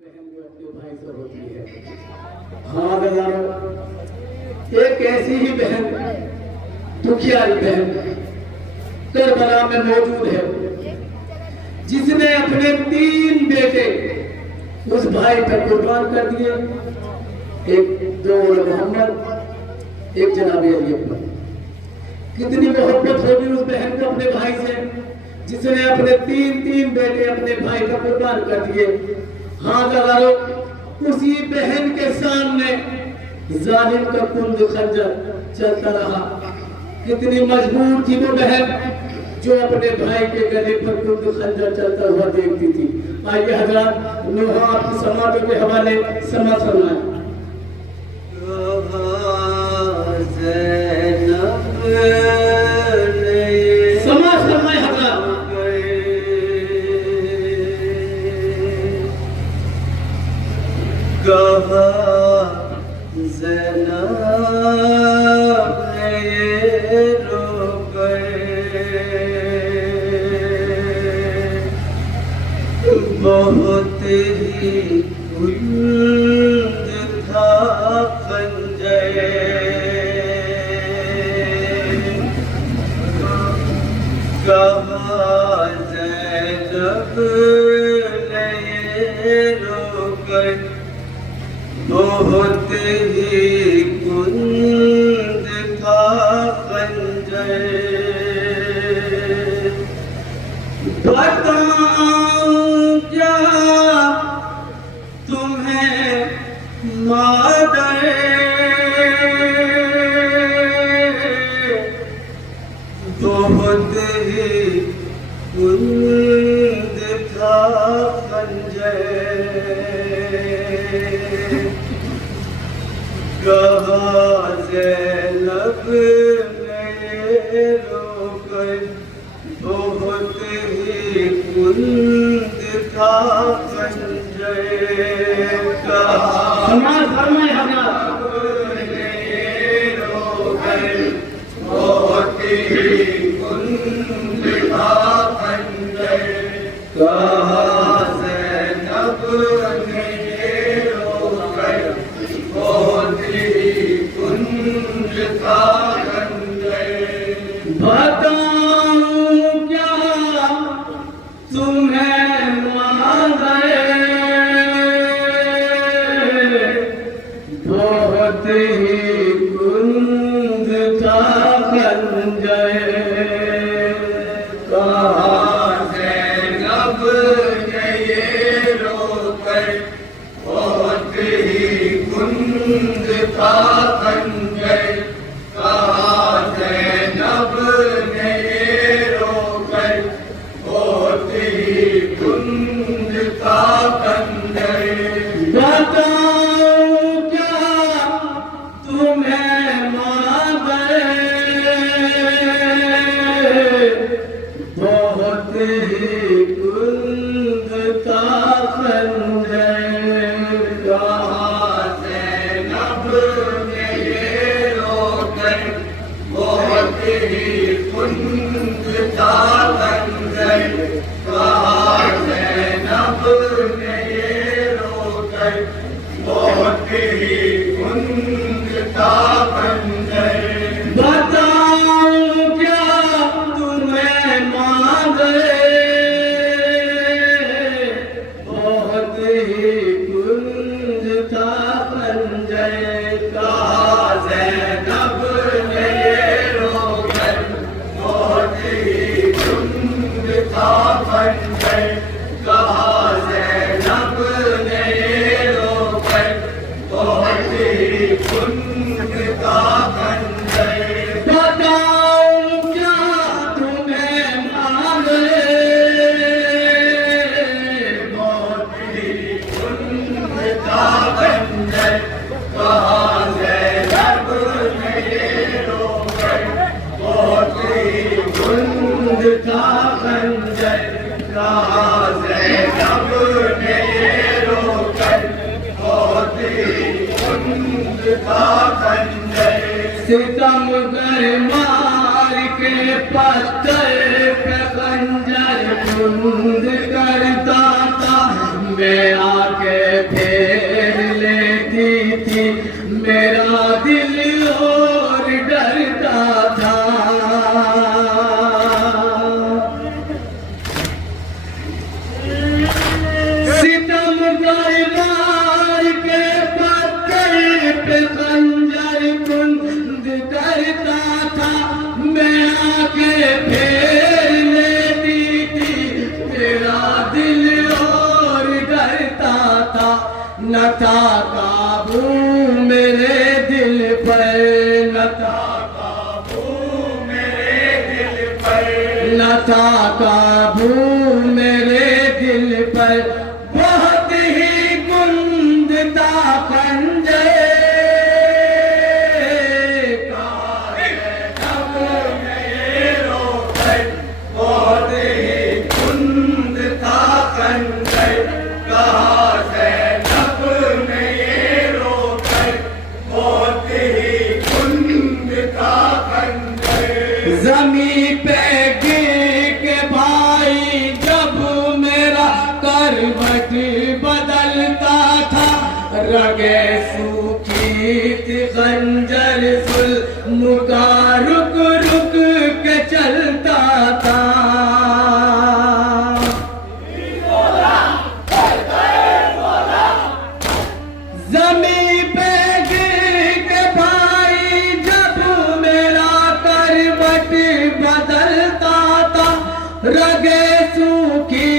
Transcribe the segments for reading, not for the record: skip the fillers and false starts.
बहन जो अपने भाई से होती है। हाँ गजारो, एक ऐसी ही बहन, दुखियारी बहन करबला में मौजूद है, जिसने अपने 3 बेटे उस भाई पर कुर्बान कर दिए। एक दो मोहम्मद, एक जनाबे अली अकबर। कितनी मोहब्बत होगी उस बहन को अपने भाई से, जिसने अपने 3 बेटे अपने भाई का कुर्बान कर दिए। हाँ गजारो, उसी बहन के सामने जालिम का कुंद खंजर चलता रहा। कितनी मजबूर थी वो बहन जो अपने भाई के गले पर कुंद खंजर चलता हुआ देखती थी। आइए हजरात, नोहा आपकी समाजों के हवाले समझ फरमाएं। बहुत ही कुंद था खंजर, कहा ज़ैनब ने रोकर, बहुत ही कुंद था खंजर। बताऊं क्या तुम्हें मादर, बहुत ही कुंद था खंजर। कहा ज़ैनब ने रोकर, बहुत ही कुंद था खंजर। कहा बहुत ही कुंद था खंजर। कहा ज़ैनब ने रोकर, बहुत ही कुंद था खंजर। बताऊं क्या तुम्हें मादर, बहुत ही कुंद था खंजर। कहा ज़ैनब ने ये रोकर, बहुत ही कुंद था खंजर। कहा ज़ैनब ने ये रोकर, बहुत ही कुंद था खंजर। बताऊं क्या तुम्हें मादर, बहुत ही कुंद था खंजर। कहा ज़ैनब ने ये रोकर, बहुत ही कुंद था खंजर। कहा ज़ैनब ने ये रोकर, बहुत ही कुंद था खंजर। बताऊं क्या तुम्हें मादर, बहुत ही कुंद था खंजर। कहा ज़ैनब ने ये रोकर, बहुत ही कुंद था खंजर। कहा ज़ैनब ने ये रोकर, बहुत ही कुंद था खंजर। बताऊं क्या तुम्हें मादर, बहुत ही कुंद था खंजर। कहा ज़ैनब ने ये रोकर, बहुत ही कुंद था खंजर। कहा ज़ैनब ने ये रोकर, बहुत ही कुंद था खंजर। सितमगर मार के पत्थर पे खंजर कुंद करता था, मैं आके फेर लेती थी मेरा दिल और डरता था। सितम मार के पत्थर पे खंजर कुंद करता था। मैं आके फेर लेती थी मेरा दिल और डरता था। न था काबू मेरे दिल पर, न था काबू मेरे दिल पर, न था काबू मेरे दिल पर। बहुत ही कुंद था खंजर बहुत ही कुंद था खंजर कहा ज़ैनब ने ये रोकर। बहुत ही कुंद था खंजर ज़मीं पे गिर के भाई जब मेरा करवट बदलता था। रगे सूखी थी खंजर जुल्म का रुक रुक के चलता था। ज़मीं पे गिर के भाई जब मेरा करवट बदलता था। रगे सूखी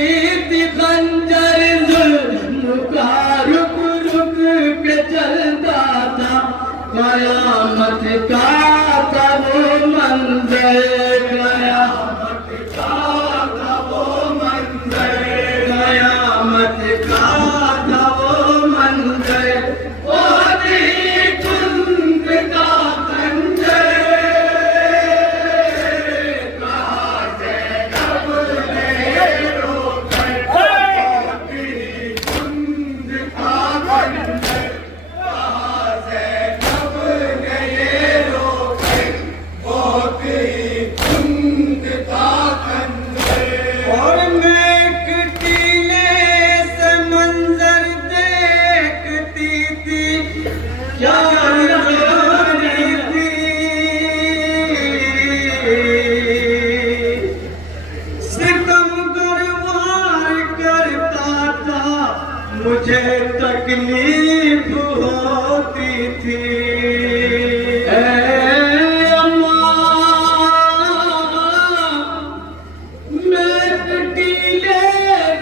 थी खंजर जुल्म का रुक रुक के चलता था। कयामत का था वो मंजर, कयामत का था वो मंजर, कयामत का था वो मंजर। बहुत ही कुंद का खंजर कहा ज़ैनब ने रोकर। बहुत ही कुंद का खंजर कहा ज़ैनब ने ये रोकर। बहुत ही कुंद का खंजर। और मैं एक टीले से मंजर देखती थी क्या जानी थी। सितमगर वार करता था मुझे तकलीफ होती थी। मैं टीले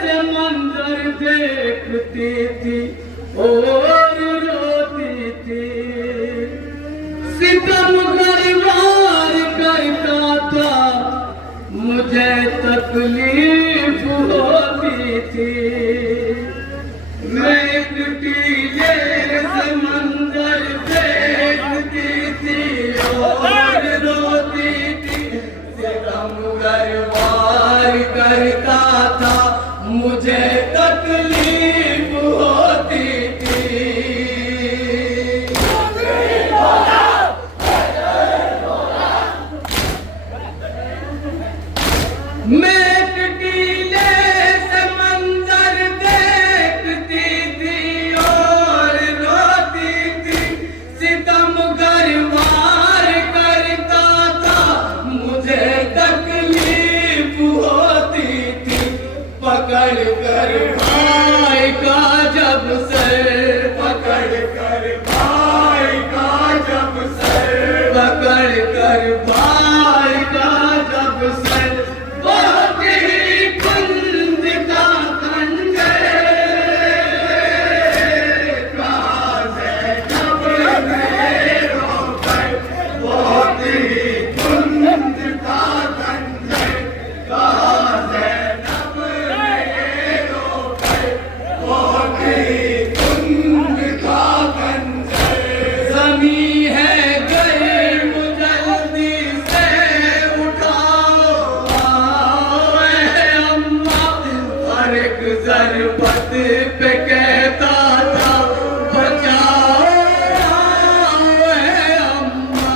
से मंजर देखती थी और रोती थी। सितम वार करता था मुझे तकलीफ होती थी। मैं एक टीले से मंजर देखती थी और रोती थी। सितम वार करता था मुझे तकलीफ होती थी। मैं एक टीले से मंजर देखती थी और रोती थी। सितम वार करता था मुझे तकलीफ होती थी। पकड़ कर भाई का जब सर, पकड़ कर भाई का जब सर, पकड़ कर भाई का जब सर। बहुत ही कुंद का खंजर कहा ज़ैनब ने रोकर। बहुत ही कुंद का खंजर कहा ज़ैनब ने रोकर। बहुत ही कुंद का खंजर। ज़मीं है गर्म जल्दी से उठाओ आओ ऐ अम्मा। हर एक ज़रबत पे कहता था बचाओ आओ ऐ अम्मा।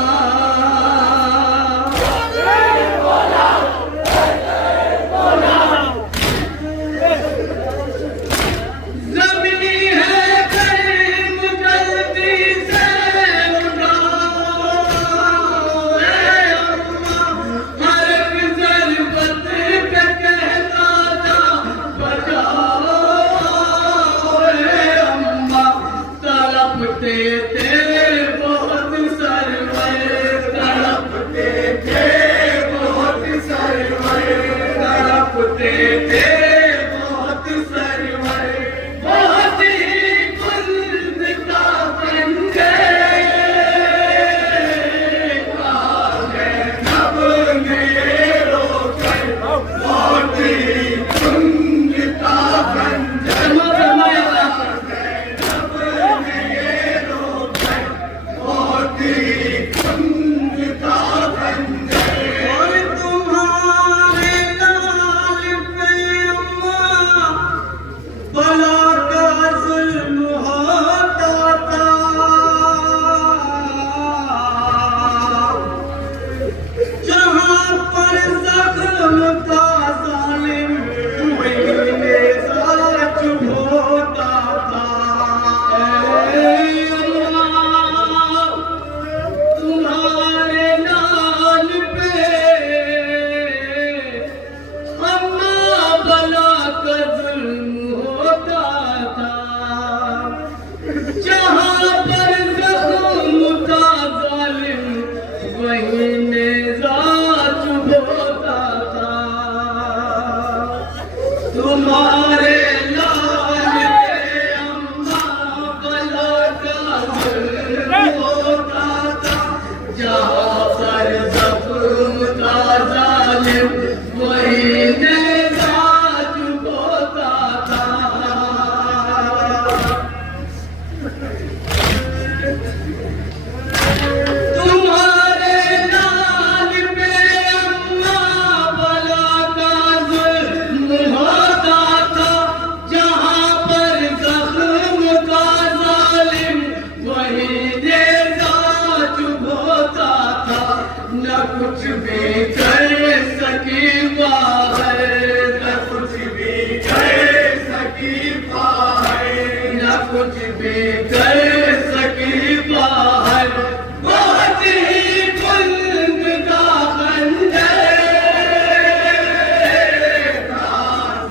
तुम्हारे लाल पे अम्मा बला का जुल्म होता था, जहाँ पर ज़ुल्म का ज़ालिम वही नेज़ात होता था। तुम्हारे लाल पे अम्मा बला का जुल्म होता था, जहाँ पर ज़ख्म का ज़ालिम वही नेज़ात होता था। न कुछ भी कर सकी बाहर, न कुछ भी कर सकी बाहर, न कुछ भी कर सकी बाहर, बहुत ही बुलंद का खंजर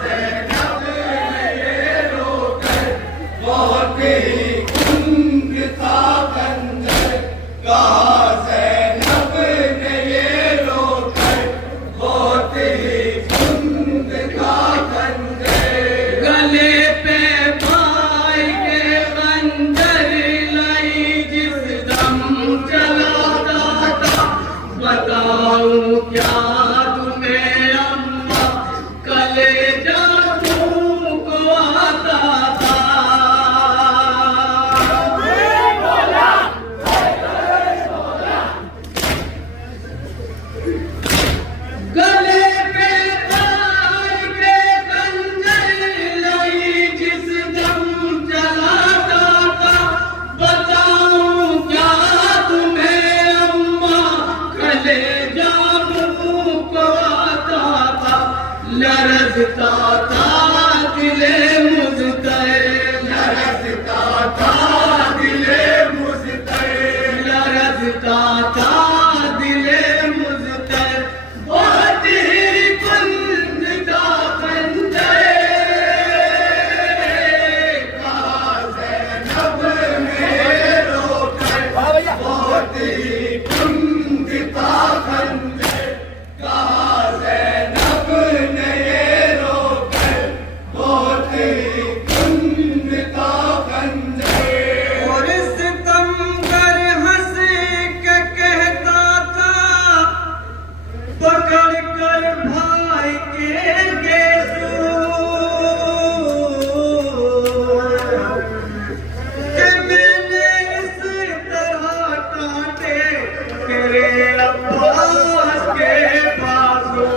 ज़ैनब ने ये रोकर, बहुत ही बुलंद था खंजर, कहा ज़ैनब ने ये रोकर, बहुत ही बुलंद का खंजर। गले पे भाई के खंजर लाई जिस दम चलाता था, बताऊं क्या तुम्हें अम्मा, कलेजा को आता था। गले पे भाई के खंजर लाई जिस दम चलाता था, बताऊं क्या तुम्हें अम्मा, कलेजा को आता था। लरज़ता था दिले मुज़तर, लरज़ता था दिले मुज़तर, लरज़ता था दिले मुज़तर, बहुत ही बुलंद का खंजर, कहा ज़ैनब ने रोकर, बहुत ही बुलंद का खंजर, कहा ज़ैनब ने ये रोकर, बहुत ही बुलंद का खंजर। और सितमगर हंस के कहता था, पकड़ कर भाई के गेसू, कि मैंने इस तरह काटे तेरे अब्बास के बाजू।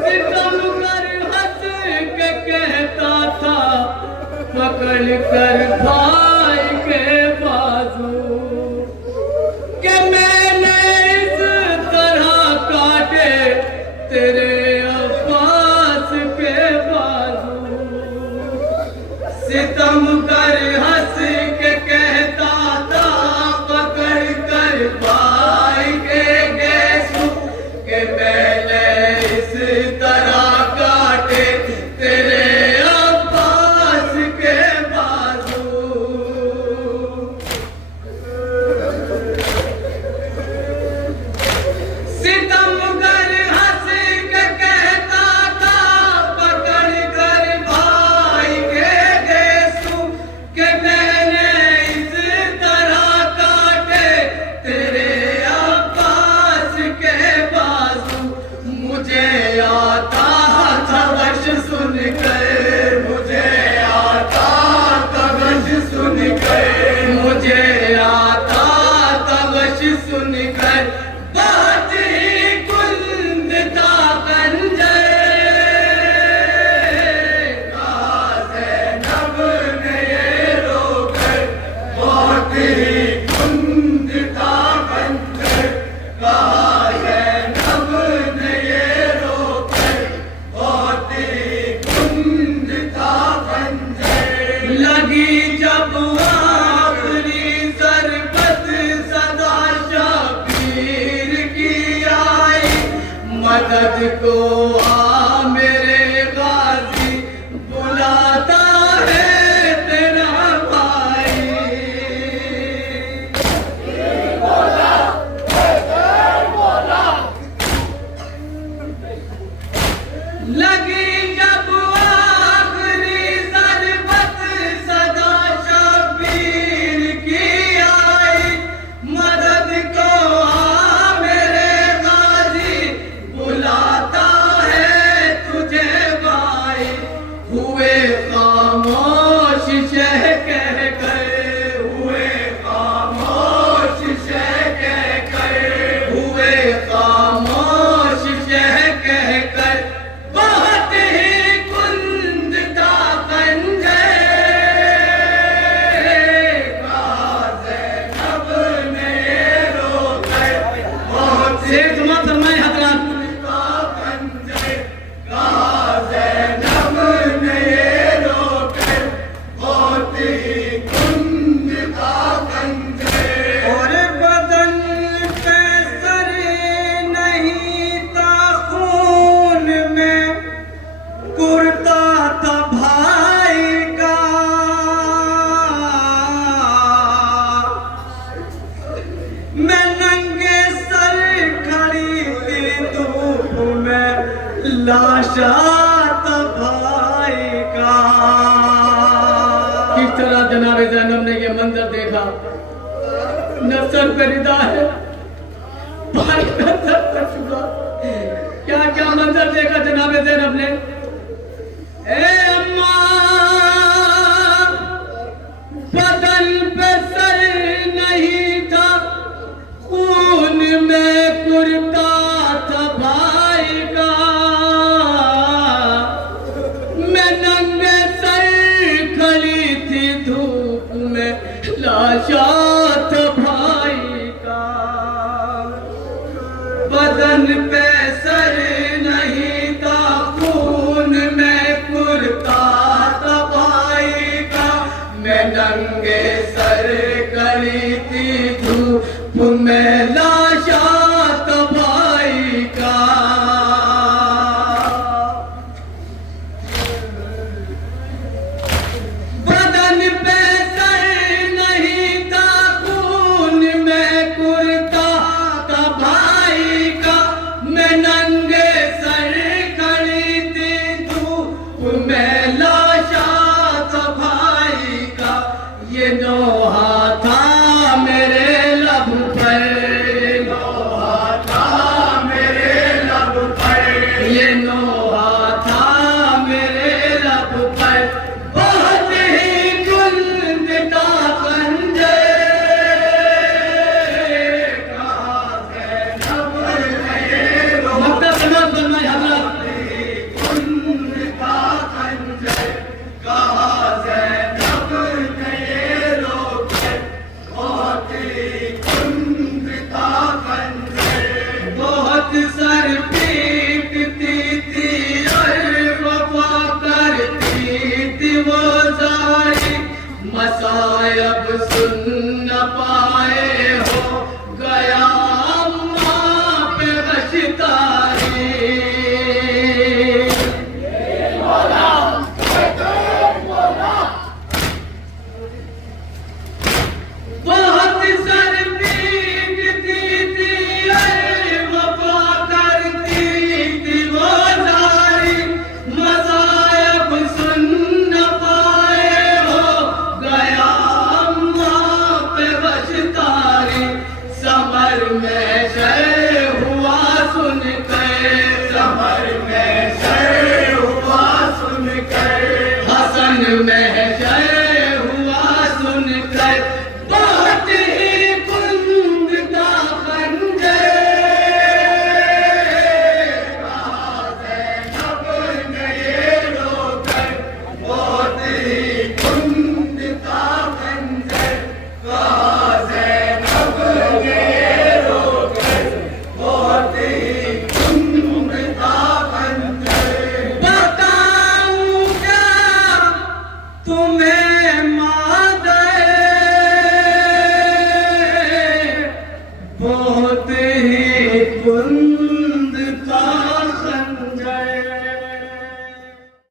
सितमगर हंस के कहता था, पकड़ कर भाई के बाजू, कि मैंने इस तरह काटे तेरे अब्बास के बाजू। सितमगर हंस के कहता था, पकड़ कर भाई के गेसू, कि मैंने इस तरह काटे तेरे अब्बास के बाजू। सितमगर हंस के कहता था, पकड़ कर भाई के गेसू, कि मैंने इस तरह काटे तेरे अब्बास के बाजू। मुझे आता था वश सुनकर, मुझे आता था वश सुनकर, मुझे आता था वश सुनकर, बहुत ही बुलंद था खंजर, कहा ज़ैनब ने ये रोकर, बहुत ही बुलंद था खंजर, कहा ज़ैनब ने ये रोकर, बहुत ही बुलंद था खंजर। लगी जब आखिरी ज़रबत सदा शबीर की आई, मदद को आ मेरे गाजी, बुलाता है तेरा भाई। लाशा तो भाई का। किस तरह जनाब ज़ैनब ने ये मंजर देखा, न सर पे रिदा है, भाई का सर पर शुगा। क्या क्या मंजर देखा जनाब ज़ैनब ने। ए अम्मा, बदन पे सर नहीं था, खून में कुर्ता था भाई का। मैं नंगे सर खड़ी थी धूप में, लाशा था भाई का। बदन पे